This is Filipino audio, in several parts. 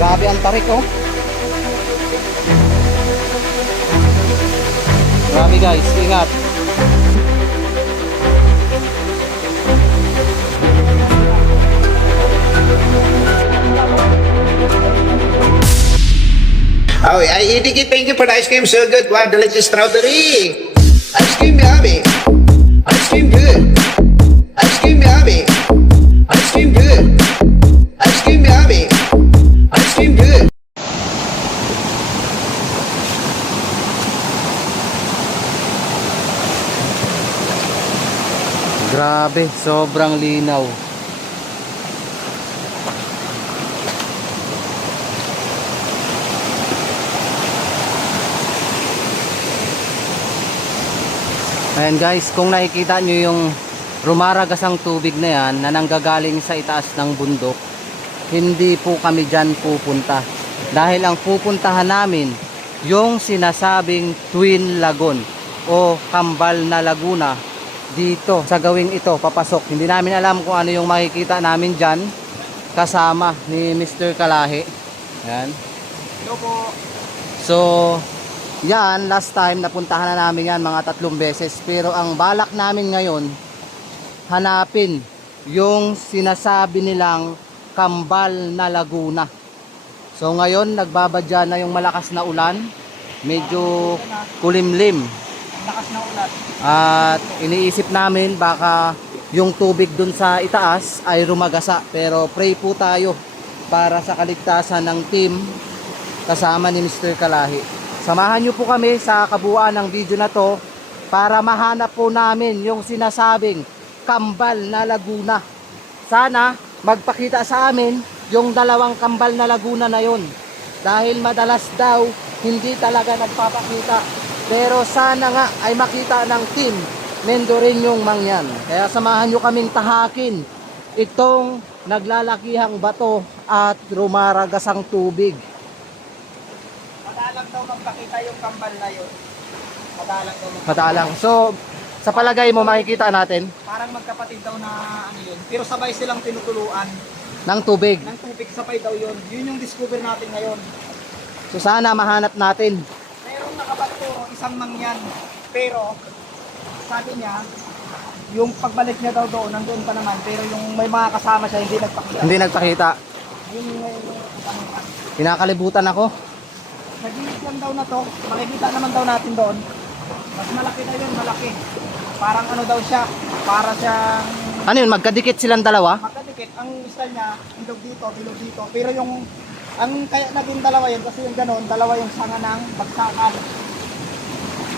Grabe ang tarik, oh. Grabe guys, ingat. Oh, Idiki, thank you for the ice cream. So good. Wow, delicious strawberry. Ice cream yummy. Ice cream good. Ice cream yummy. Ice cream good. Ice cream yummy. Ice cream good. Grabe, sobrang linaw. Ayan guys, kung nakikita nyo yung rumaragasang tubig na yan na nanggagaling sa itaas ng bundok, hindi po kami dyan pupunta. Dahil ang pupuntahan namin, yung sinasabing Twin Lagoon o Kambal na Laguna, dito sa gawing ito, papasok. Hindi namin alam kung ano yung makikita namin dyan, kasama ni Mr. Kalahi. Ayan. Hello po. So, yan, last time napuntahan na namin yan mga 3 beses. Pero ang balak namin ngayon, hanapin yung sinasabi nilang Kambal na Laguna. So ngayon, nagbabadya na yung malakas na ulan. Medyo kulimlim. Lakas na ulan. At iniisip namin baka yung tubig dun sa itaas ay rumagasa. Pero pray po tayo para sa kaligtasan ng team kasama ni Mr. Kalahi. Samahan nyo po kami sa kabuuan ng video na to para mahanap po namin yung sinasabing Kambal na Laguna. Sana magpakita sa amin yung 2 Kambal na Laguna na yon. Dahil madalas daw hindi talaga nagpapakita. Pero sana nga ay makita ng team Mendoreñong Mangyan. Kaya samahan nyo kaming tahakin itong naglalakihang bato at rumaragasang tubig. Madalang daw magpakita yung kambal na yun. Madalang daw magpakita. Madalang. So, sa palagay mo makikita natin Parang magkapatid daw na ano yun. Pero sabay silang tinutuluan ng tubig. ng tubig, sabay daw yun. Yun yung discover natin ngayon. So sana mahanap natin. Mayroong nakapagturo isang mangyan. Pero sabi niya, yung pagbalik niya daw doon, nandoon pa naman. Pero yung may mga kasama siya, hindi nagpakita. Hindi nagpakita. Yun yung katanungan. Kinakalibutan ako. Nag-iit lang daw na to. Makikita naman daw natin doon. Mas malaki na yun, malaki. Parang ano daw siya, para siyang Ano yun, magkadikit silang dalawa? magkadikit. Ang style niya, bilog dito. Pero yung, ang kaya naging dalawa yun, kasi yung gano'n, dalawa yung sanga ng bagsakan.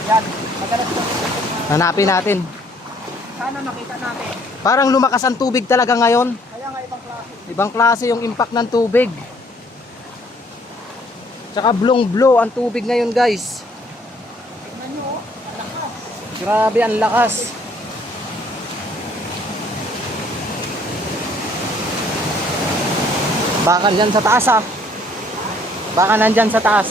Yan, madalas na. Hanapin natin. Sana nakita natin. Parang lumakas ang tubig talaga ngayon. Kaya nga ibang klase. Ibang klase yung impact ng tubig. Tsaka blong-blow ang tubig ngayon guys. Tignan nyo, oh, ang lakas. Grabe ang lakas. Baka nandyan sa taas ah. Baka nandyan sa taas.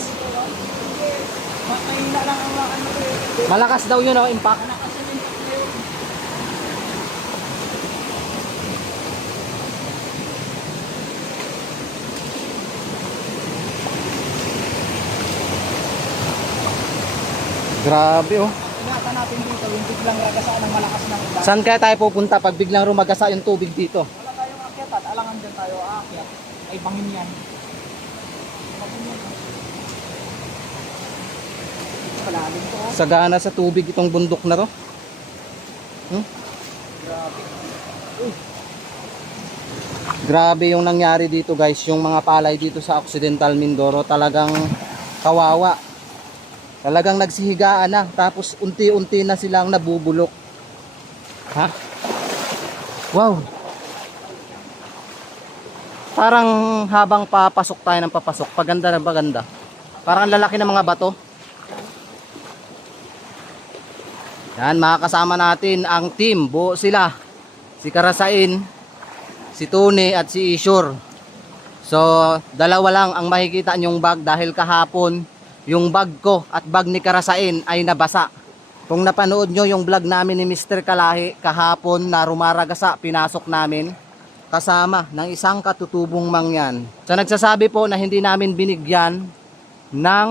Mahina lang ang ano eh. Malakas daw yun oh, impact. Malakas yung impact na yun. Grabe oh. Ingatan natin dito, yung biglang ragasaan ng malakas ng ulan. Saan kaya tayo pupunta pag biglang rumagasa yung tubig dito? Wala tayong akyat at alangan dyan tayo aakyat. Ay bangin yan. Bangin yan. Palalim to. Oh. Sagana sa tubig itong bundok na to. Grabe. Grabe yung nangyari dito guys. Yung mga palay dito sa Occidental Mindoro talagang kawawa. Talagang nagsihigaan na. Tapos unti-unti na silang nabubulok. Ha? Wow. Parang habang papasok tayo ng papasok, paganda na paganda. Parang ang lalaki ng mga bato. Yan, makakasama natin ang team. Buo sila. Si Karasain, si Tony at si Ishur. So, dalawa lang ang makikita nyong bag dahil kahapon yung bag ko at bag ni Karasain ay nabasa. Kung napanood nyo yung vlog namin ni Mr. Kalahi kahapon na rumaragasa, pinasok namin. kasama ng isang katutubong mangyan. Sa nagsasabi po na hindi namin binigyan ng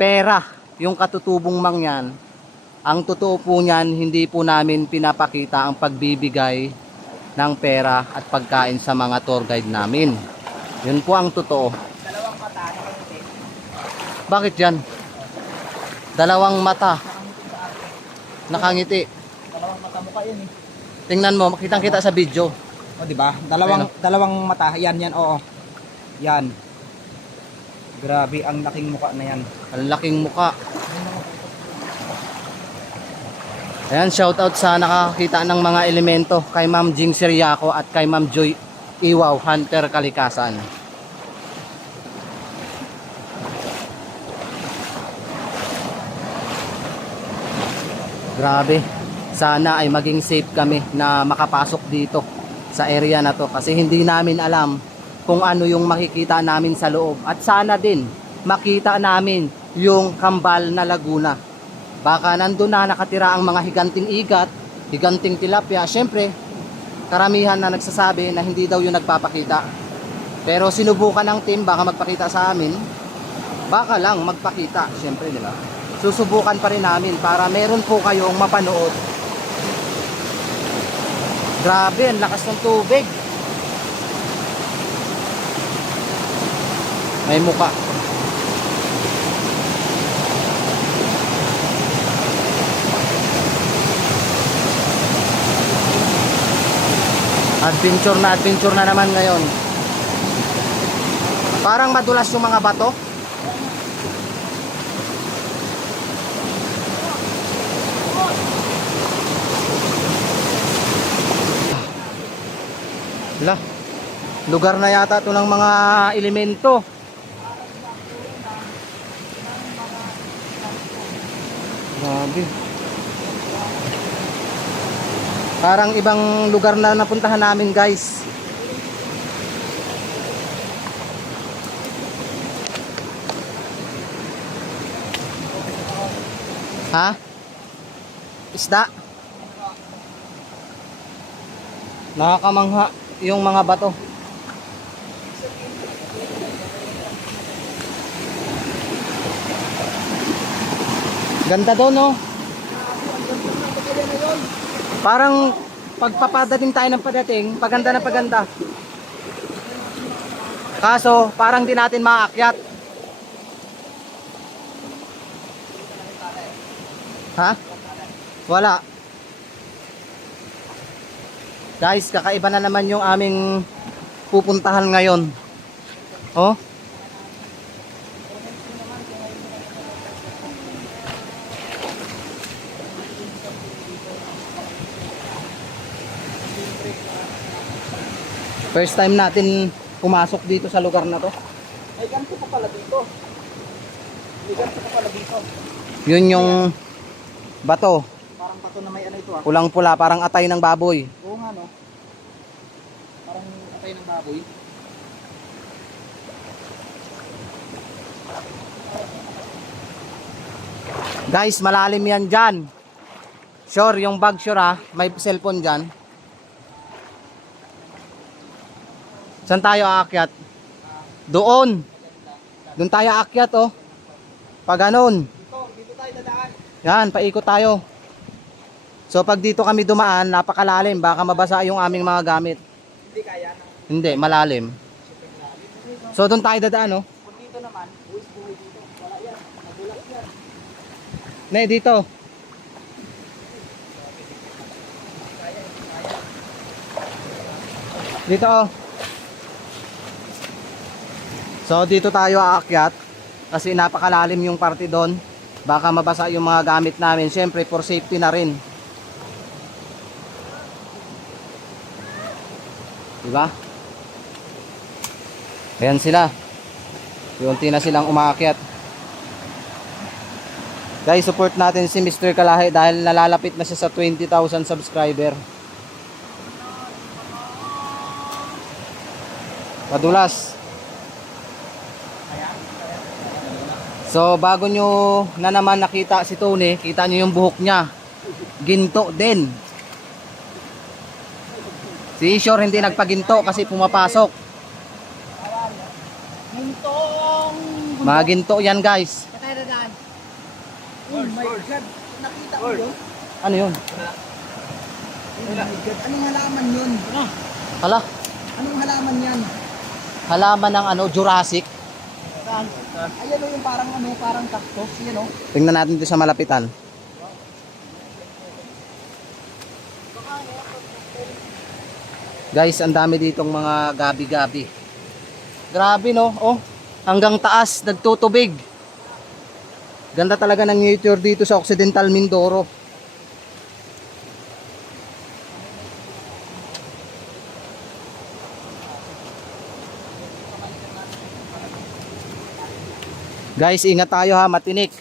pera yung katutubong mangyan, ang totoo po niyan, hindi po namin pinapakita ang pagbibigay ng pera at pagkain sa mga tour guide namin. Yun po ang totoo. Dalawang mata, nakangiti. Bakit yan? Dalawang mata nakangiti. Dalawang mata mukha yun eh. Tingnan mo, makitang kita sa video. O, di ba? Dalawang mata. Yan, oo. Yan. Grabe, ang laking mukha na yan. Ang laking muka. Ayan, shoutout sa nakakita ng mga elemento kay Ma'am Jing Siriaco at kay Ma'am Joy Iwaw, Hunter Kalikasan. Grabe. Sana ay maging safe kami na makapasok dito sa area na to kasi hindi namin alam kung ano yung makikita namin sa loob. At sana din makita namin yung Kambal na Laguna. Baka nandun na nakatira ang mga higanting igat, higanting tilapia. Siyempre, karamihan na nagsasabi na hindi daw yung nagpapakita. Pero sinubukan ng team baka magpakita sa amin. Baka lang magpakita, siyempre, di ba? Susubukan pa rin namin para meron po kayong mapanood. Grabe, ang lakas ng tubig. May muka. Adventure na naman ngayon. Parang madulas yung mga bato. Lah, lugar na yata ito ng mga elemento. Grabe. Parang ibang lugar na napuntahan namin, guys. Ha? Isda? Nakakamangha yung mga bato. Ganda doon, no? Parang pagpapadating tayo ng padating, paganda na paganda. Kaso, parang di natin maakyat. Ha? Wala. Guys, kakaiba na naman yung aming pupuntahan ngayon. Oh. First time natin pumasok dito sa lugar na to. Ay, ganito pa pala dito. Ay, ganito pa pala dito. Yun yung bato. Parang bato na may ano ito ah. Pulang pula, parang atay ng baboy. Oo nga no. Parang atay ng baboy. Guys, malalim yan dyan. Sure, yung bag sure ha. May cellphone dyan. Saan tayo aakyat? Doon. Doon tayo aakyat oh. Pag ganun. Dito tayo dadaan. Yan, paikot tayo. So pag dito kami dumaan, napakalalim. Baka mabasa yung aming mga gamit. Hindi kaya na. Hindi, malalim. So doon tayo dadaan oh. Kung dito naman, buwis buhay dito. Wala yan. Nagulak yan. Ne, dito. Dito oh. So dito tayo aakyat kasi napakalalim yung parte doon. Baka mabasa yung mga gamit namin. Siyempre for safety na rin. Diba? Ayan sila. Unti na silang umaakyat. Guys, support natin si Mr. Kalahi dahil nalalapit na siya sa 20,000 subscriber. Madulas. So bago nyo na naman nakita si Tony, kita nyo yung buhok niya. Ginto din. Si Ishor hindi nagpaginto kasi pumapasok. Gintong... Mga ginto yan guys. Patay na daan. Oh my God. Nakita mo yun? Ano yun? Oh my God. Anong halaman yun? Hala, Anong halaman yan? halaman ng ano, Jurassic. Saan? Ayan o yung parang ano, parang cactus. Yan o. Tingnan natin ito sa malapitan. Guys, ang dami ditong mga gabi-gabi. Grabe no, oh. Hanggang taas, nagtutubig. Ganda talaga ng nature dito sa Occidental Mindoro. Guys, ingat tayo ha, matinik.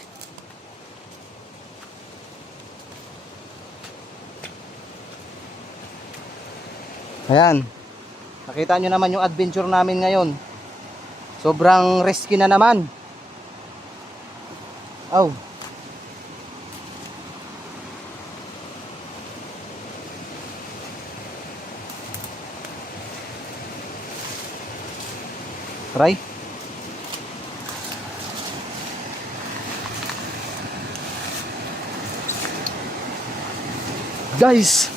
Ayan. Nakita nyo naman yung adventure namin ngayon. Sobrang risky na naman. Oh. Try. Guys.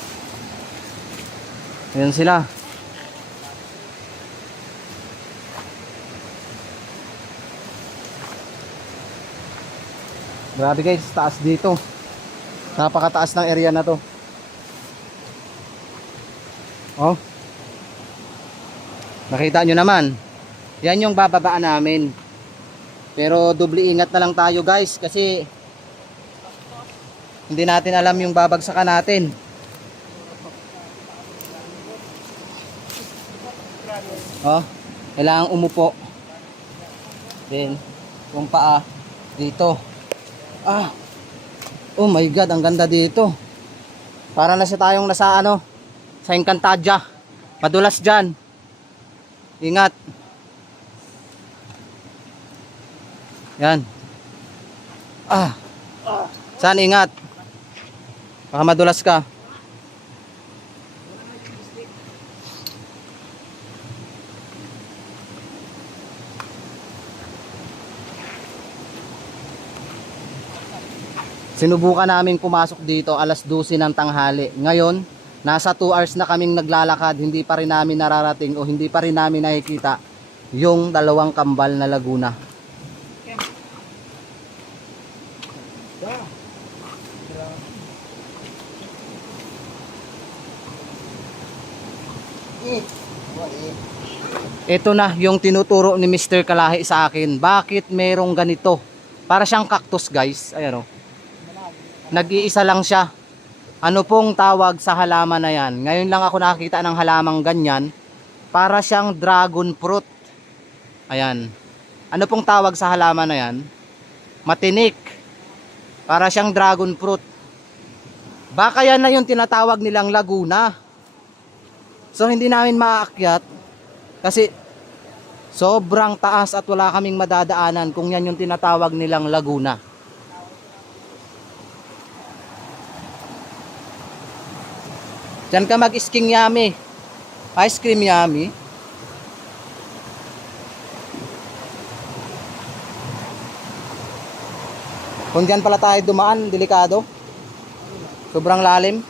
Ayan sila. Grabe guys, taas dito. Napakataas ng area na to. Oh. Nakita nyo naman. Yan yung bababaan namin. Pero doble ingat na lang tayo guys kasi hindi natin alam yung babagsakan natin. Oh, kailangang umupo. Then, yung paa dito. Ah. Oh my God, ang ganda dito. Para na siya tayong nasa ano, sa Encantadia. Madulas diyan. Ingat. Yan. Ah. Saan ingat? Baka madulas ka. Sinubukan namin pumasok dito alas 12 ng tanghali. Ngayon, nasa 2 hours na kaming naglalakad, hindi pa rin namin nararating o hindi pa rin namin nakikita yung dalawang kambal na Laguna. Ito na yung tinuturo ni Mr. Kalahi sa akin. Bakit merong ganito? Para siyang cactus guys. Ayan o. Nag-iisa lang siya. Ano pong tawag sa halaman na yan? Ngayon lang ako nakakita ng halamang ganyan. Para siyang dragon fruit. Ayan. Ano pong tawag sa halaman na yan? Matinik. Para siyang dragon fruit. Baka yan na yung tinatawag nilang Laguna. So hindi namin maaakyat kasi sobrang taas at wala kaming madadaanan kung yan yung tinatawag nilang Laguna. Diyan ka mag-sking yummy. Ice cream yummy. Kung diyan pala tayo dumaan, delikado. Sobrang lalim.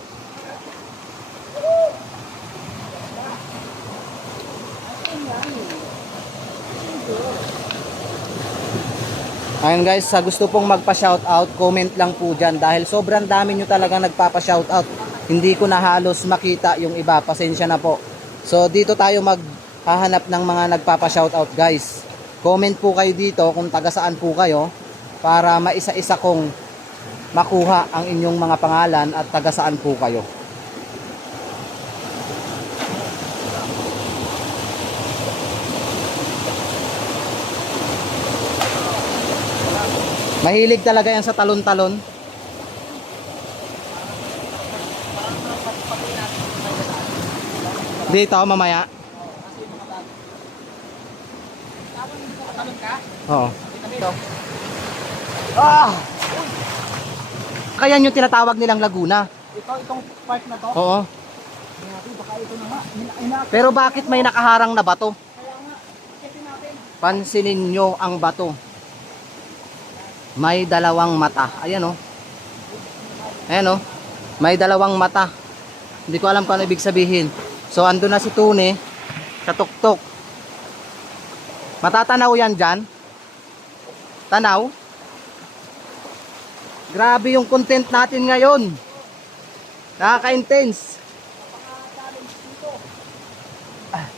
Ayun guys, sa gusto pong magpa-shoutout, comment lang po dyan dahil sobrang dami nyo talagang nagpapa-shoutout. Hindi ko na halos makita yung iba, pasensya na po. So dito tayo maghahanap ng mga nagpapa-shoutout guys. Comment po kayo dito kung taga saan po kayo para maisa-isa kong makuha ang inyong mga pangalan at taga saan po kayo. Mahilig talaga yan sa talon-talon. Dito mamaya. Oo. Ah! Kaya yung tinatawag nilang Laguna. Itong part na to. Oo. Baka ito na nga. Inaakit Pero bakit may nakaharang na bato? kaya nga. Akitin natin. Pansinin nyo ang bato. May dalawang mata. Ayan oh. Ayan oh. May dalawang mata. Hindi ko alam kung ano ibig sabihin. So ando na si Tune sa tuktok. Matatanaw yan dyan. Tanaw. Grabe yung content natin ngayon. Nakaka-intense.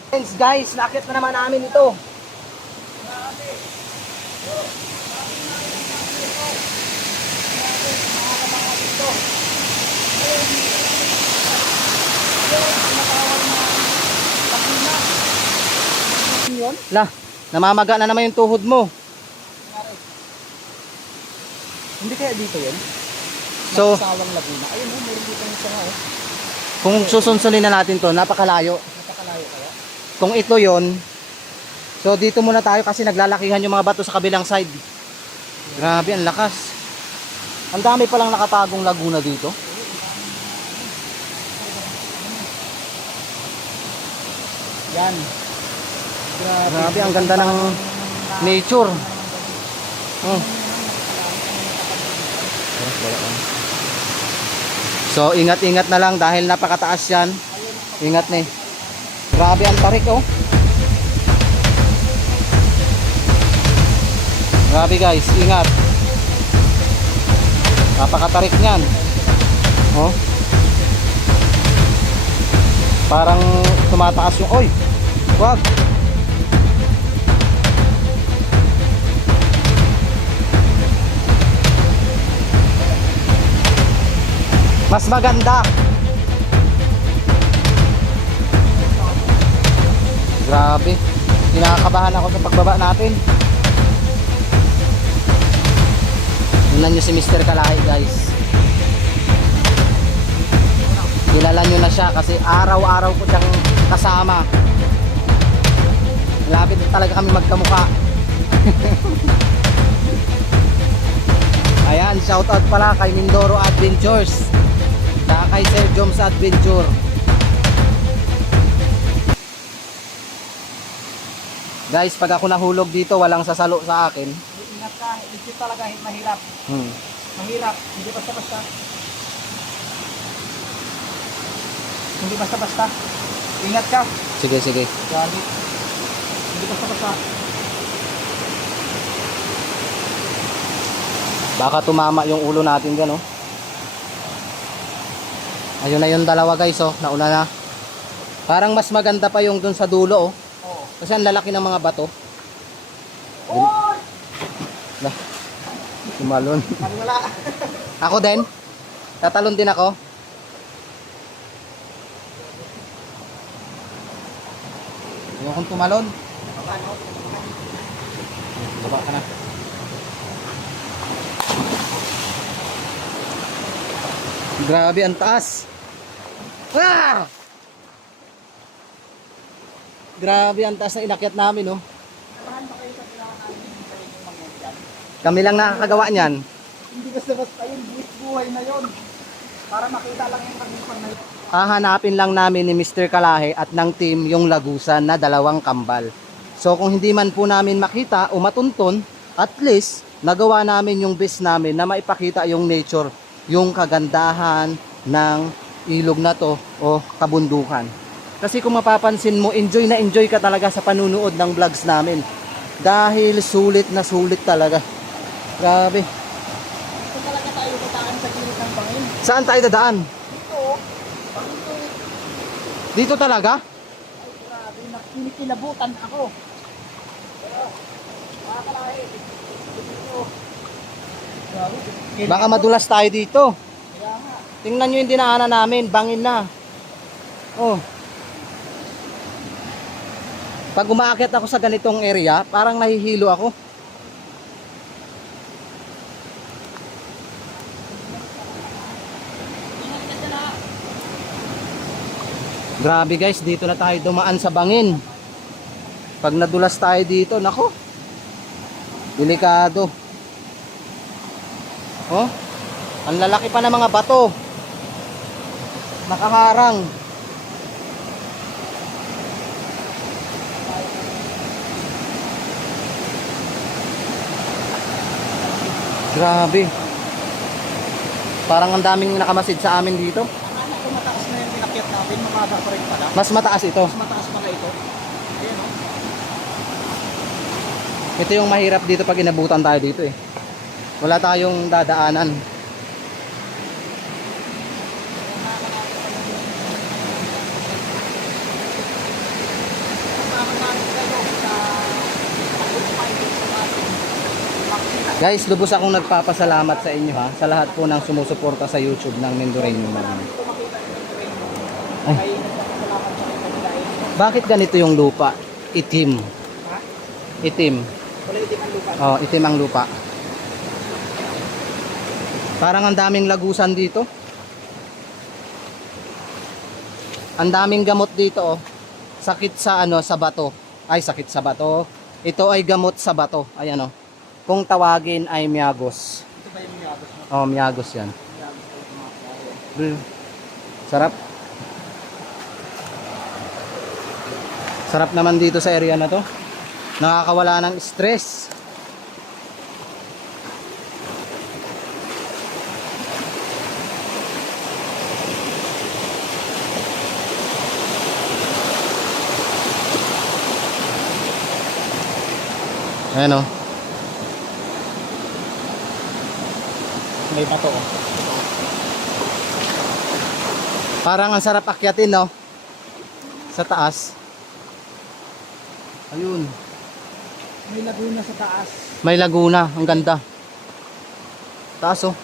Intense guys, nakit na naman namin ito. Yun. Lah, namamaga na naman yung tuhod mo. Hindi kaya dito yun? So, Sawang Laguna. Ayun oh, meron dito yung isa nga oh. kung susunsunin na natin to, napakalayo. Napakalayo kaya. Kung ito yon, so dito muna tayo kasi naglalakihan yung mga bato sa kabilang side. Grabe, ang lakas. Ang dami palang nakatagong Laguna dito. Yan. Grabe, ang ganda ng nature. Oh. So, ingat-ingat na lang dahil napakataas yan. Ingat na eh. Grabe ang tarik oh. Grabe guys, ingat. Napakatarik niyan. Oh. Parang tumataas yung, oy. Wag. Mas maganda. Grabe. Kinakabahan ako sa pagbaba natin. Tingnan nyo si Mr. Kalahi guys. Kilala nyo na siya kasi araw-araw ko siyang kasama. Malapit talaga kami magkamukha. Ayan, shoutout pala kay Mindoro Adventures. Saka kay Sir Joms Adventure. Guys, pag ako nahulog dito, walang sasalo sa akin. Ingat ka. Ito talaga mahirap. Mahirap. Hindi basta-basta. Hindi basta-basta. Ingat ka. Sige, sige. Gali. Hindi basta-basta. Baka tumama yung ulo natin dyan, oh. Ayun na yung dalawa guys, oh. Nauna na. Parang mas maganda pa yung dun sa dulo, oh. Oo. Kasi ang lalaki ng mga bato. Oy! Lah, tumalon. Wala. Ako din. Tatalon din ako. Ayokong tumalon. Baba ka na. Grabe ang taas. Ah! Grabe ang taas na inakyat namin, oh. Kami lang nakakagawa niyan. Hindi basta-basta yun. Buhay na yun. Para makita lang yung kagipang na yun. Hahanapin lang namin ni Mr. Kalahe at ng team yung lagusan na 2 kambal. So kung hindi man po namin makita o matuntun, at least nagawa namin yung best namin na maipakita yung nature, yung kagandahan ng ilog na to o kabundukan. Kasi kung mapapansin mo, enjoy na enjoy ka talaga sa panunood ng vlogs namin. Dahil sulit na sulit talaga. Grabe. Ito talaga tayo tataan sa gilid ng bangin. Saan tayo dadaan? Dito. Dito. Dito talaga? Ay, grabe. Kinikilabutan ako. Pero, mga kalahi. Dito. Grabe. Baka madulas tayo dito. Kaya nga. Tingnan nyo yung dinaanan namin, bangin na. Oh. Pag umaakyat ako sa ganitong area, parang nahihilo ako. Grabe guys, dito na tayo dumaan sa bangin. Pag nadulas tayo dito, nako. Delikado. Oh. Ang lalaki pa ng mga bato. Nakaharang. Grabe. Parang ang daming nakamasid sa amin dito. Akala ko mataas na yung pinakyat natin, mababa pa rin pala. Mas mataas ito. Mas mataas pala ito. Ayan o. Ito yung mahirap dito pag inabutan tayo dito eh. Wala tayong dadaanan. Guys, lubos akong nagpapasalamat sa inyo ha. Sa lahat po ng sumusuporta sa YouTube ng Mendoreño. Ay. Bakit ganito yung lupa? Itim. Ha? Itim. Wala itim ang lupa. Oh, itim ang lupa. Parang ang daming lagusan dito. Ang daming gamot dito oh. Sakit sa ano, sa bato. Ay, sakit sa bato. Ito ay gamot sa bato. Ayan oh. Kung tawagin ay miyagos. Ito ba yung miyagos mo? Oh, miyagos yan. Miyagos ko yung mga kaya. Sarap. Sarap naman dito sa area na to. Nakakawala ng stress. Ayan o. May bato oh. Parang ang sarap akyatin no. Sa taas. Ayun. May laguna sa taas. May laguna. Ang ganda. Taas oh.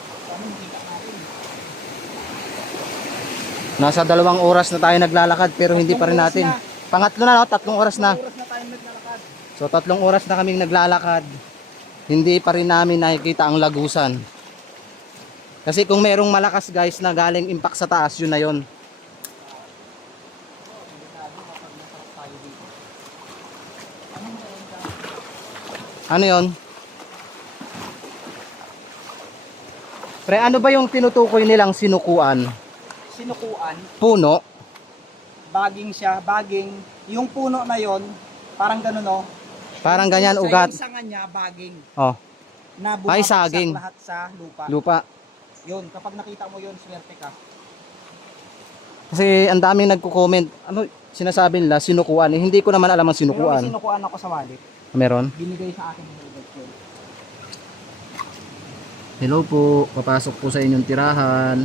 Nasa 2 oras na tayo naglalakad pero hindi pa rin natin. Pangatlo na no. 3 oras na. Oras na tayo naglalakad. So 3 oras na kaming naglalakad. Hindi pa rin namin nakikita ang lagusan. Kasi kung merong malakas guys na galing impact sa taas, yun na yun. Ano yun? Pre, ano ba yung tinutukoy nilang sinukuan? Sinukuan. Puno? Baging siya. Baging. Yung puno na yon parang ganun oh. Parang ganyan ugat. Yung sanga niya, baging. Oh, Na ay, saging. lahat sa lupa. lupa. Yun, kapag nakita mo yun, swerte ka. Kasi ang daming nagko-comment. Ano sinasabi nila? Sinukuan. Eh, hindi ko naman alam ang Pero may sinukuan. sinukuan ako sa wallet. Meron? Binigay sa akin ng wallet yun. Hello po, papasok po sa inyong tirahan.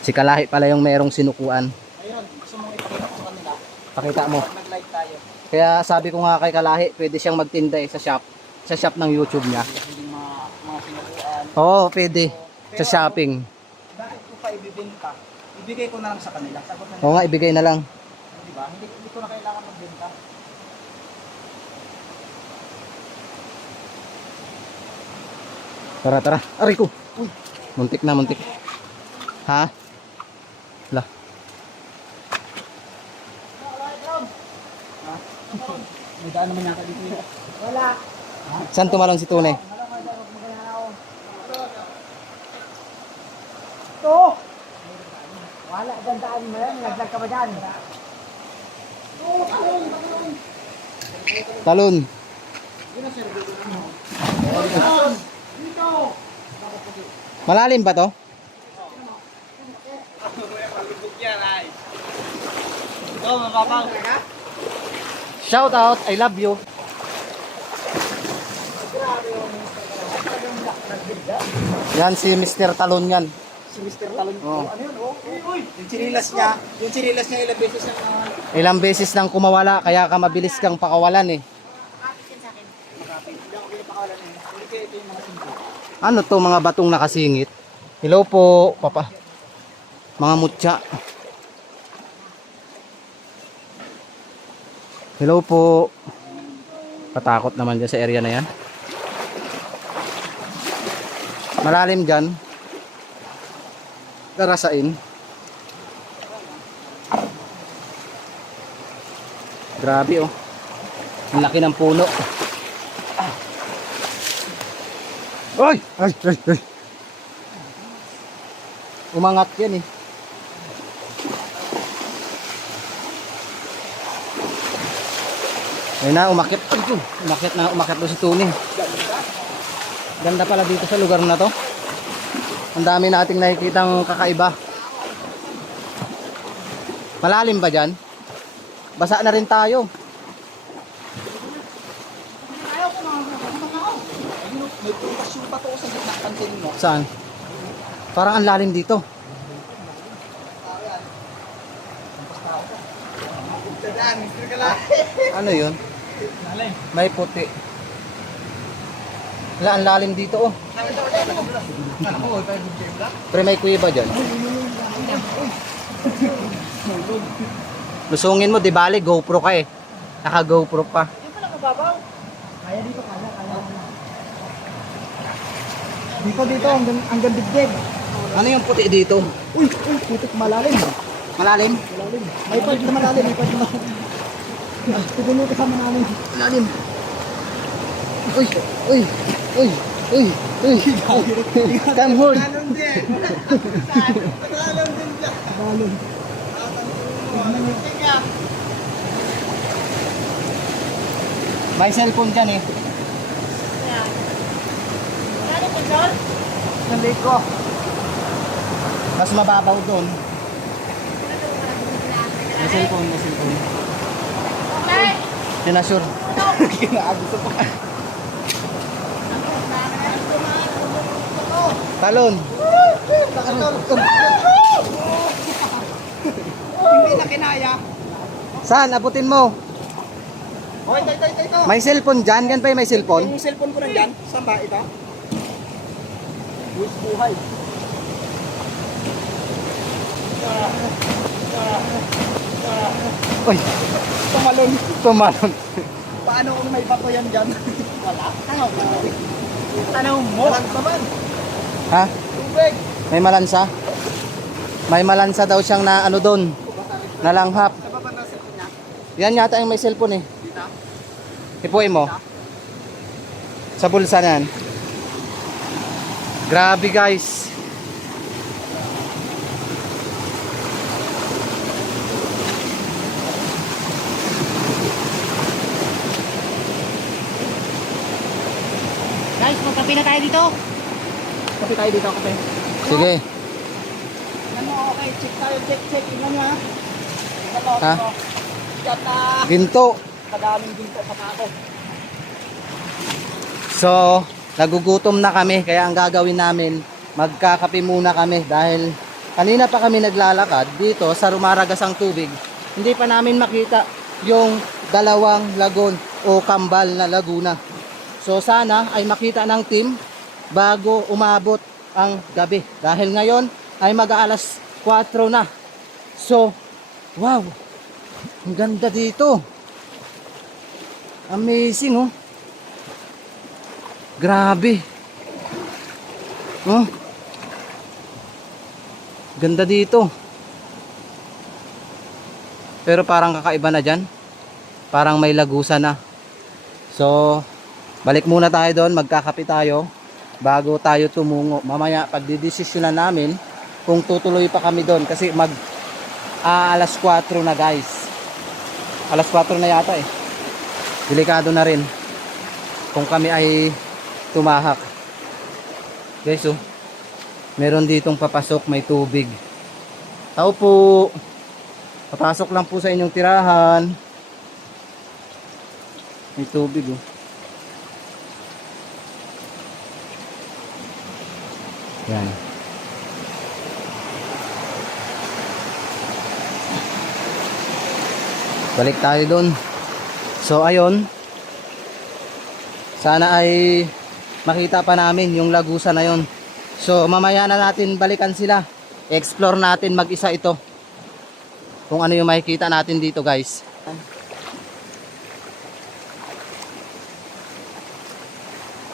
Si Kalahi pala yung merong sinukuan. Ayun, gusto mong ipakita ko sa kanila. Pakita mo. Pag nag-live tayo, Kaya sabi ko nga kay Kalahi, pwede siyang magtinda sa shop. Sa shop ng YouTube niya. hindi mga sinukuan. Oo, pwede. Sa shopping. Bakit ko pa ibibenta? Ibigay ko na lang sa kanila. Sagot na Oo nga, ibigay na lang. Diba? Hindi ko na kailangan magbenta. Tara, tara. Aray ko. Uy. Muntik na, muntik. Ha? La. May daan naman yata dito. Wala. Saan tumalon si Tunay? Ito! Wala, gandaan mo yan. Naglag ka ba dyan? Talon. Malalim ba to? Ito, mababaw. Shout out, I love you. Yan si Mr. Talon yan. Si Mr. Talon. Oo. Ano yun? Oh? Uy! Yung chinilas niya ilang beses yung Ilang beses nang kumawala, kaya ka mabilis kang pakawalan eh. Hindi ako pinapakawalan eh. Hindi kayo ito yung mga simple. Ano to, mga batong nakasingit? Hello po, papa. Mga mutya. Hello po. Patakot naman dyan sa area na yan. Malalim dyan. Darasain. Grabe oh. Ang laki ng puno. Ay! Ay! Ay! Ay! Umangat yan eh. Ayun na, umakyat. Ay, yun. Umakyat doon si Tony. Ganda pala dito sa lugar na to. Ang dami nating nakikitang kakaiba. Malalim ba dyan? Basa na rin tayo. May prutas yung bato sa gitna ng kantin mo. Saan? Parang ang lalim dito. Dadaan, Mr. Kala. Ano yun? May puti. Wala, ang lalim dito oh. Pre, may kuiba dyan. Lusungin mo, di bali, GoPro ka eh. Naka GoPro pa. Yung pala mababaw. Kaya dito, kaya. Dito, hanggang digdig. Ano yung puti dito? Uy, putik malalim. Malalim? Malalim. May part na malalim, may part na malalim. Tugulo ka sa malalim. Malalim. Uy, uy, uy, uy, uy. Come hold. Balon din. Balon din dyan. Balon. May cellphone dyan eh. Nalik ko. Mas mababaw doon. May cellphone, may cellphone. Sinasure. Kinaagusto pa. Talon. Hindi na kinaya. Saan? Abutin mo. Okay, ito. May cellphone dyan. Gan pa yung may cellphone? Yung cellphone ko nandyan. Saan ba ito? Buhay. Uy, Tumalon. tumalon. Paano kung may bato yan dyan? Wala. Ano mo? Walang saman. Ha? Tubig. May malansa? May malansa daw siyang na ano doon. Nalanghap. Sa baba na cellphone niya. Yan yata yung may cellphone eh. Dito. Ipuin mo. Sa bulsa na yan. Grabe guys. Guys, magkape na tayo dito. Kape tayo dito, kape. Sige. Ano, okay, check tayo, check. Tingnan nyo ha. Ito, Ha? ito. Yata. Ginto. Kadaming ginto sa ako. So, nagugutom na kami. Kaya ang gagawin namin, magkakape muna kami. Dahil kanina pa kami naglalakad dito sa rumaragasang tubig. Hindi pa namin makita yung dalawang lagon o kambal na laguna. So sana ay makita ng team bago umabot ang gabi. Dahil ngayon ay mag-aalas 4 na. So, wow! Ang ganda dito. Amazing oh. Grabe. Oh. Ganda dito. Pero parang kakaiba na dyan. Parang may lagusan na. So, balik muna tayo doon, magkakape tayo bago tayo tumungo. Mamaya pagdidesisyonan namin kung tutuloy pa kami doon kasi alas 4 na guys. Alas 4 na yata eh. Delikado na rin kung kami ay tumahak. Guys oh, meron ditong papasok, may tubig. Tao po. Papasok lang po sa inyong tirahan. May tubig oh. Yan. Balik tayo doon. So ayun. Sana ay makita pa namin yung lagusan na yon. So mamaya na natin balikan sila. Explore natin mag-isa ito. Kung ano yung makikita natin dito guys.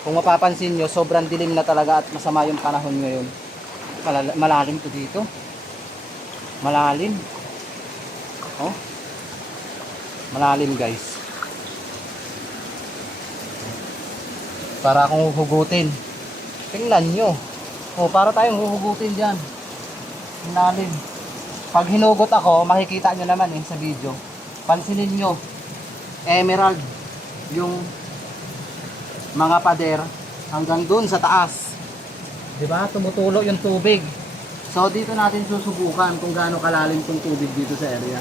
Kung mapapansin nyo, sobrang dilim na talaga at masama yung panahon ngayon. Malalim to dito. Malalim. Oh. Malalim guys. Para akong huhugutin. Tingnan nyo. Oh, para tayong huhugutin dyan. Malalim. Pag hinugot ako, makikita nyo naman sa video. Pansinin nyo. Emerald. yung mga pader hanggang dun sa taas. 'Di ba? Tumutulo yung tubig. So dito natin susubukan kung gaano kalalim tong tubig dito sa area.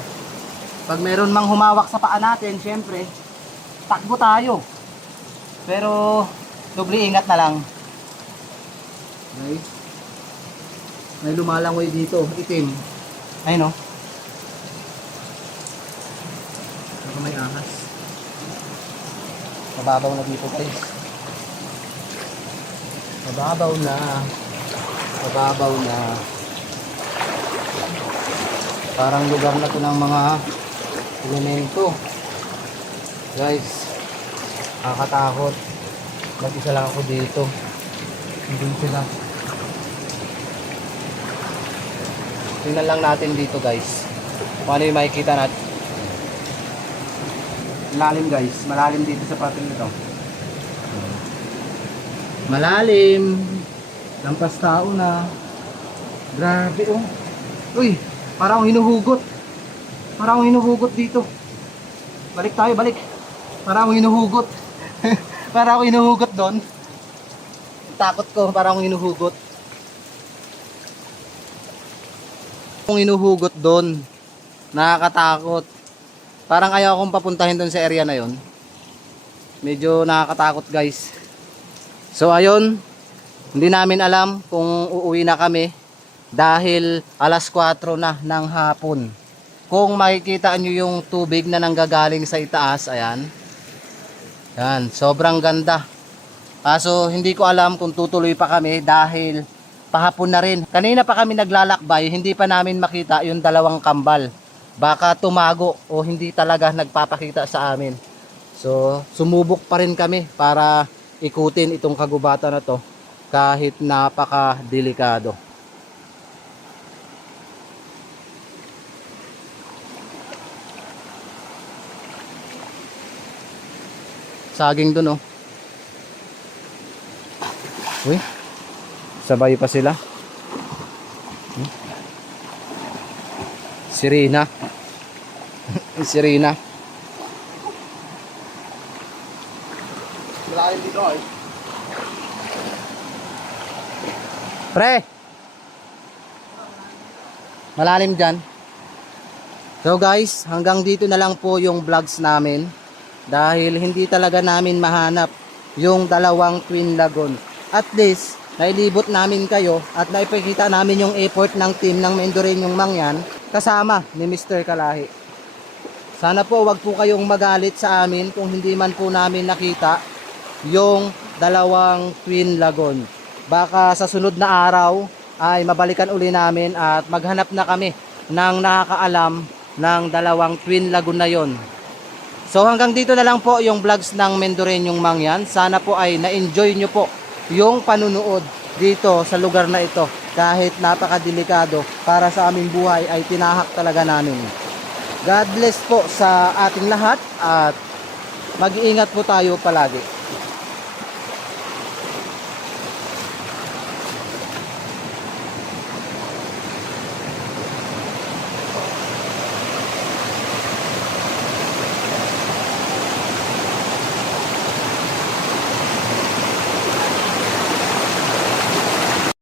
Pag meron mang humawak sa paa natin, syempre, takbo tayo. Pero doble ingat na lang. Okay? May lumalangoy dito, itim. Ayun, no? Baka may ahas. Mababaw na dito, guys. Mababaw na. Mababaw na. Parang lugar na to ng mga elemento. Guys, nakakatakot. Mag-isa lang ako dito. Hindi sila. Tingnan lang natin dito, guys. Kung ano yung makikita natin. Malalim, guys. Malalim dito sa pating nito. Malalim. Lampas tao na. Grabe, oh. Uy, parang hinuhugot. Parang hinuhugot dito. Balik tayo, balik. Parang hinuhugot. Parang hinuhugot doon. Takot ko, parang hinuhugot. Kung hinuhugot doon, nakakatakot. Parang ayaw akong papuntahin doon sa area na yon. Medyo nakakatakot, guys. So ayun, hindi namin alam kung uuwi na kami dahil alas 4 na ng hapon. Kung makikita nyo yung tubig na nanggagaling sa itaas, ayan. Yan, sobrang ganda. Kaso hindi ko alam kung tutuloy pa kami dahil pahapon na rin. Kanina pa kami naglalakbay, hindi pa namin makita yung dalawang kambal. Baka tumago o hindi talaga nagpapakita sa amin. So, sumubok pa rin kami para ikutin itong kagubatan na to kahit napaka-delikado. Saging dun, oh. Uy, sabay pa sila. Sirena. Sirena. Malalim dito ay. Pre! Malalim dyan. So guys, hanggang dito na lang po yung vlogs namin. Dahil hindi talaga namin mahanap yung dalawang Twin Lagoon. At least, nailibot namin kayo at naipakita namin yung effort ng team ng Mendoreñong Mangyan kasama ni Mr. Kalahi. Sana po wag po kayong magalit sa amin kung hindi man po namin nakita yung dalawang Twin Lagoon. Baka sa sunod na araw ay mabalikan uli namin at maghanap na kami ng nakakaalam ng dalawang Twin Lagoon na yon. So hanggang dito na lang po yung vlogs ng Mendoreñong Mangyan. Sana po ay na-enjoy nyo po yung panunood dito sa lugar na ito. Kahit napakadelikado para sa aming buhay ay tinahak talaga namin. God bless po sa ating lahat at mag-iingat po tayo palagi.